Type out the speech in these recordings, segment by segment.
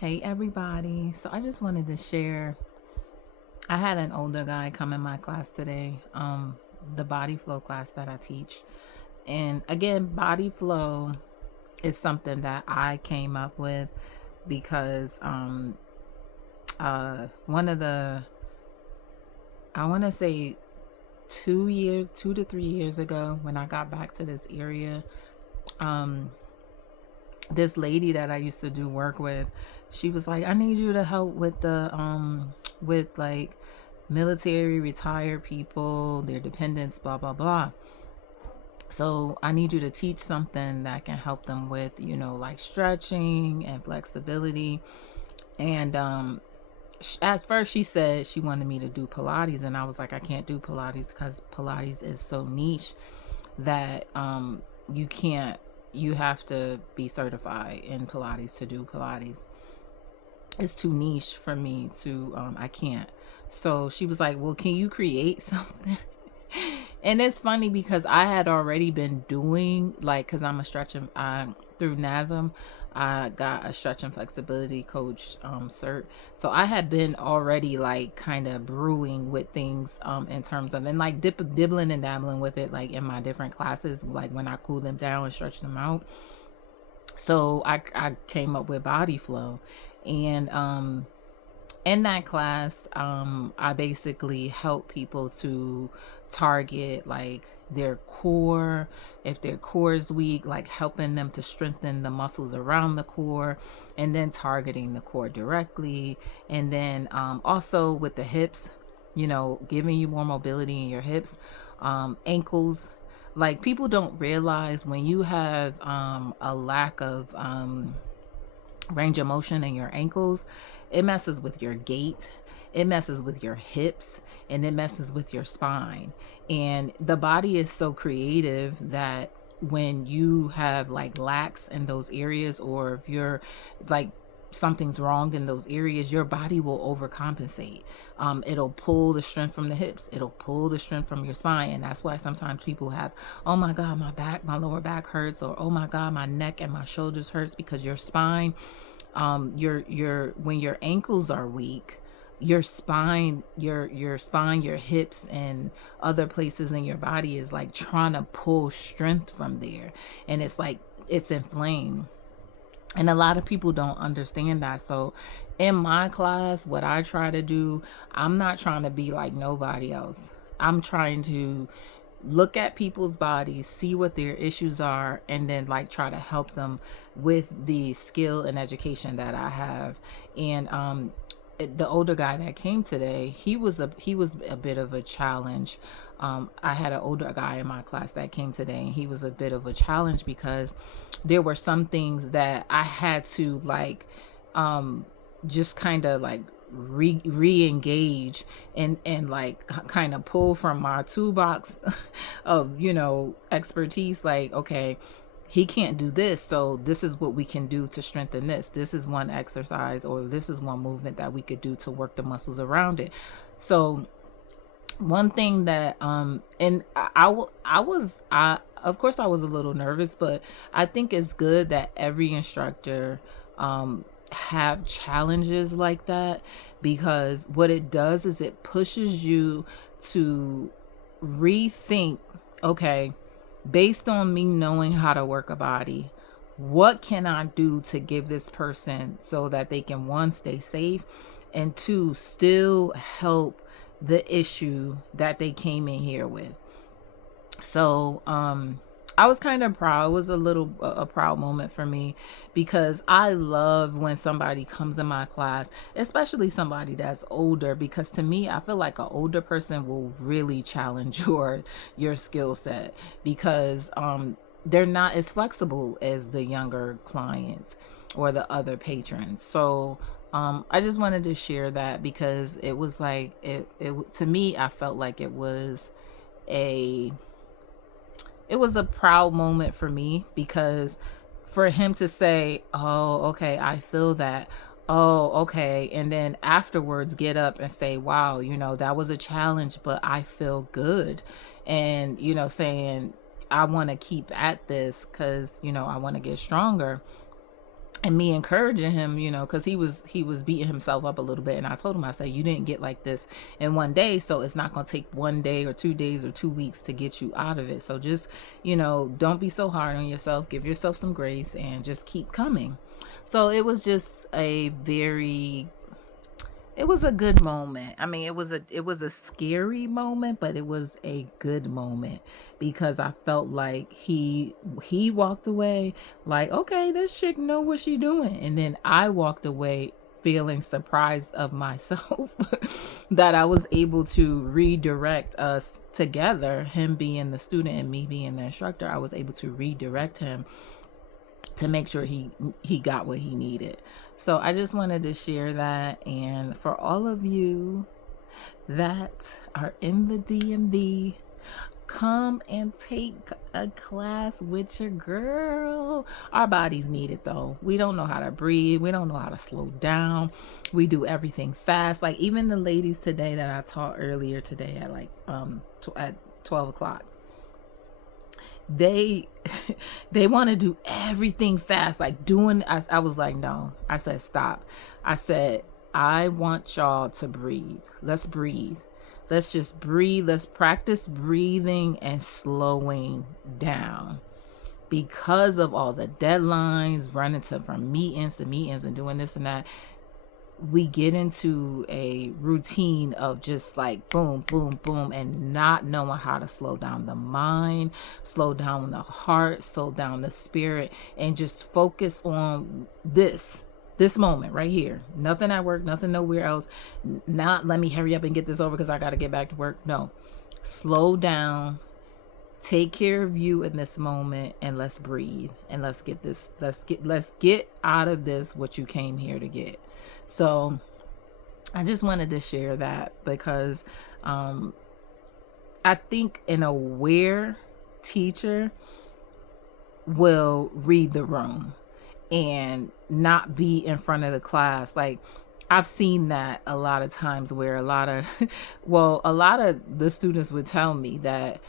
Hey everybody. So I just wanted to share. I had an older guy come in my class today, the body flow class that I teach. And again, body flow is something that I came up with because one of the I want to say 2 to 3 years ago when I got back to this area, um this lady that I used to do work with, she was like, I need you to help with the with like military retired people, their dependents, blah blah blah. So I need you to teach something that can help them with, like stretching and flexibility. And at first she said she wanted me to do Pilates, and I was like, I can't do Pilates because Pilates is so niche that you can't you have to be certified in Pilates to do Pilates. It's too niche for me to I can't. So she was like, well, can you create something? And it's funny because I had already been doing, like, because I'm a stretching through NASM. I got a stretch and flexibility coach cert. So I had been already like kind of brewing with things in terms of, and like dibbling and dabbling with it, like in my different classes, like when I cool them down and stretch them out. So I came up with body flow. And in that class, I basically help people to target like their core. If their core is weak, like helping them to strengthen the muscles around the core, and then targeting the core directly. And then also with the hips, giving you more mobility in your hips, ankles. Like, people don't realize when you have a lack of range of motion in your ankles, it messes with your gait, it messes with your hips, and it messes with your spine. And the body is so creative that when you have like lacks in those areas, or if you're like something's wrong in those areas, your body will overcompensate. It'll pull the strength from the hips, it'll pull the strength from your spine. And that's why sometimes people have, oh my god, my back, my lower back hurts, or oh my god, my neck and my shoulders hurts, because your spine, your when your ankles are weak, your spine, your hips and other places in your body is like trying to pull strength from there, and it's like it's inflamed. And a lot of people don't understand that. So in my class, what I try to do, I'm not trying to be like nobody else. I'm trying to look at people's bodies, see what their issues are, and then like try to help them with the skill and education that I have. And the older guy that came today, he was a bit of a challenge. I had an older guy in my class that came today, and he was a bit of a challenge because there were some things that I had to like just kind of like re-engage and like kind of pull from my toolbox of expertise. Like, okay, he can't do this, so this is what we can do to strengthen this is one exercise, or this is one movement that we could do to work the muscles around it. So one thing that and I of course I was a little nervous, but I think it's good that every instructor have challenges like that, because what it does is it pushes you to rethink, okay, based on me knowing how to work a body, what can I do to give this person so that they can, one, stay safe, and two, still help the issue that they came in here with. So I was kind of proud. It was a proud moment for me, because I love when somebody comes in my class, especially somebody that's older, because to me, I feel like an older person will really challenge your skill set, because they're not as flexible as the younger clients or the other patrons. So I just wanted to share that, because it was like it to me, I felt like a it was a proud moment for me, because for him to say, oh, okay, I feel that, oh, okay, and then afterwards get up and say, wow, that was a challenge, but I feel good. And saying, I want to keep at this because I want to get stronger. and me encouraging him, because he was beating himself up a little bit. And I told him, I said, you didn't get like this in one day, so it's not going to take 1 day or 2 days or 2 weeks to get you out of it. So just, don't be so hard on yourself. Give yourself some grace and just keep coming. So it was just it was a good moment. I mean, it was a scary moment, but it was a good moment because I felt like he walked away like, okay, this chick know what she doing. And then I walked away feeling surprised of myself that I was able to redirect us together, him being the student and me being the instructor. I was able to redirect him to make sure he got what he needed. So I just wanted to share that. And for all of you that are in the DMV, come and take a class with your girl. Our bodies need it though. We don't know how to breathe. We don't know how to slow down. We do everything fast. Like even the ladies today that I taught earlier today at like at 12 o'clock, they want to do everything fast, like doing. I was like, no. I said, stop. I said, I want y'all to breathe. Let's breathe. Let's just breathe. Let's practice breathing and slowing down. Because of all the deadlines, running from meetings to meetings and doing this and that, we get into a routine of just like boom, boom, boom, and not knowing how to slow down the mind, slow down the heart, slow down the spirit, and just focus on this moment right here. Nothing at work, nothing nowhere else. Not let me hurry up and get this over because I got to get back to work. No, slow down, take care of you in this moment, and let's breathe and let's get out of this what you came here to get. So I just wanted to share that because I think an aware teacher will read the room and not be in front of the class. Like I've seen that a lot of times where a lot of the students would tell me that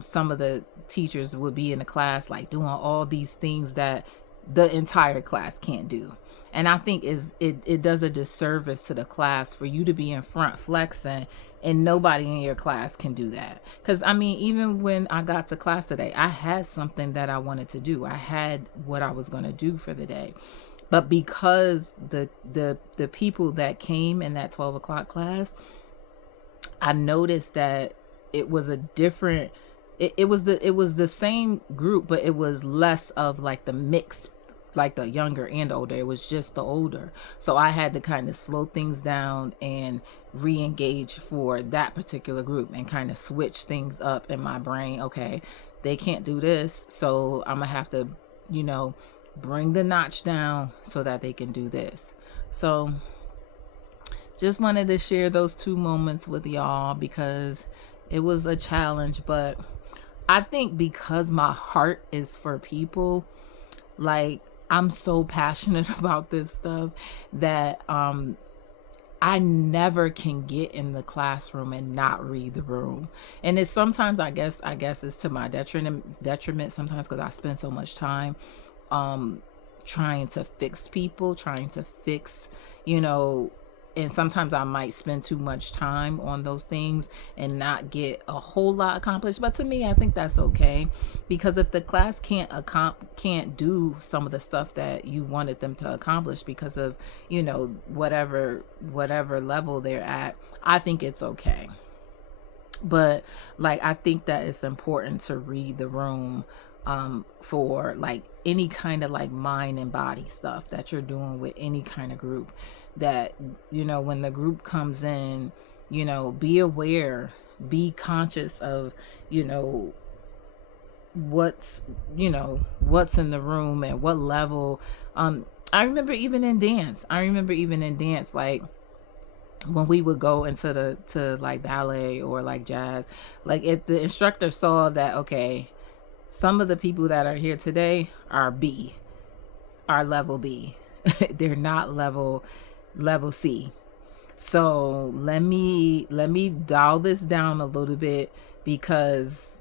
some of the teachers would be in the class like doing all these things that the entire class can't do. And I think it does a disservice to the class for you to be in front flexing and nobody in your class can do that. Because I mean, even when I got to class today, I had something that I wanted to do. I had what I was going to do for the day. But because the people that came in that 12 o'clock class, I noticed that it was a different, it was the same group, but it was less of like the mixed, like the younger and older. It was just the older. So I had to kind of slow things down and re-engage for that particular group and kind of switch things up in my brain. Okay, they can't do this, so I'm gonna have to, bring the notch down so that they can do this. So just wanted to share those 2 moments with y'all because it was a challenge, but I think because my heart is for people, like I'm so passionate about this stuff that I never can get in the classroom and not read the room. And it's sometimes, I guess it's to my detriment sometimes because I spend so much time trying to fix people, trying to fix, and sometimes I might spend too much time on those things and not get a whole lot accomplished. But to me, I think that's okay, because if the class can't do some of the stuff that you wanted them to accomplish because of, whatever level they're at, I think it's okay. But like, I think that it's important to read the room for like any kind of like mind and body stuff that you're doing with any kind of group. That when the group comes in, be aware, be conscious of what's in the room and what level. I remember even in dance, like when we would go into to like ballet or like jazz, like if the instructor saw that, okay, some of the people that are here today are level B, they're not level C. So let me dial this down a little bit, because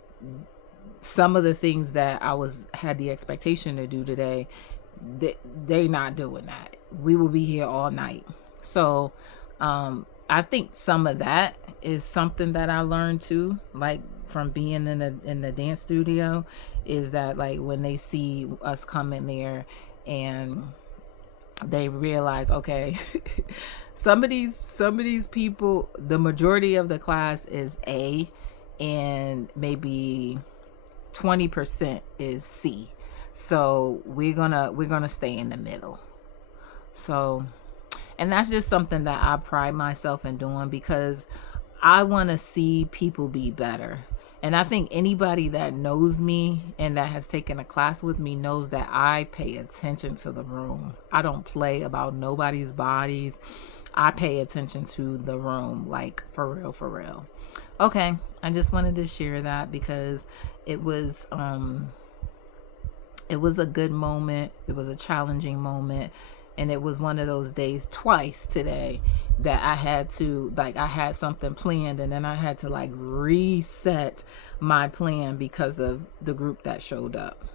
some of the things that I had the expectation to do today, they're not doing that. We will be here all night. So I think some of that is something that I learned too, like from being in the dance studio, is that like when they see us come in there and they realize, okay, some of these people, the majority of the class is A, and maybe 20% is C. So we're gonna stay in the middle. So, and that's just something that I pride myself in doing, because I want to see people be better. And I think anybody that knows me and that has taken a class with me knows that I pay attention to the room. I don't play about nobody's bodies. I pay attention to the room, like for real, for real. Okay, I just wanted to share that because it was a good moment. It was a challenging moment. And it was one of those days twice today that I had something planned, and then I had to like reset my plan because of the group that showed up.